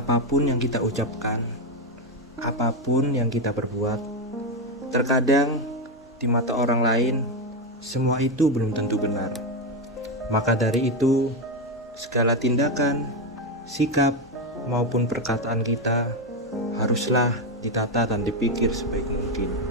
Apapun yang kita ucapkan, apapun yang kita perbuat, terkadang di mata orang lain semua itu belum tentu benar. Maka dari itu, segala tindakan, sikap, maupun perkataan kita haruslah ditata dan dipikir sebaik mungkin.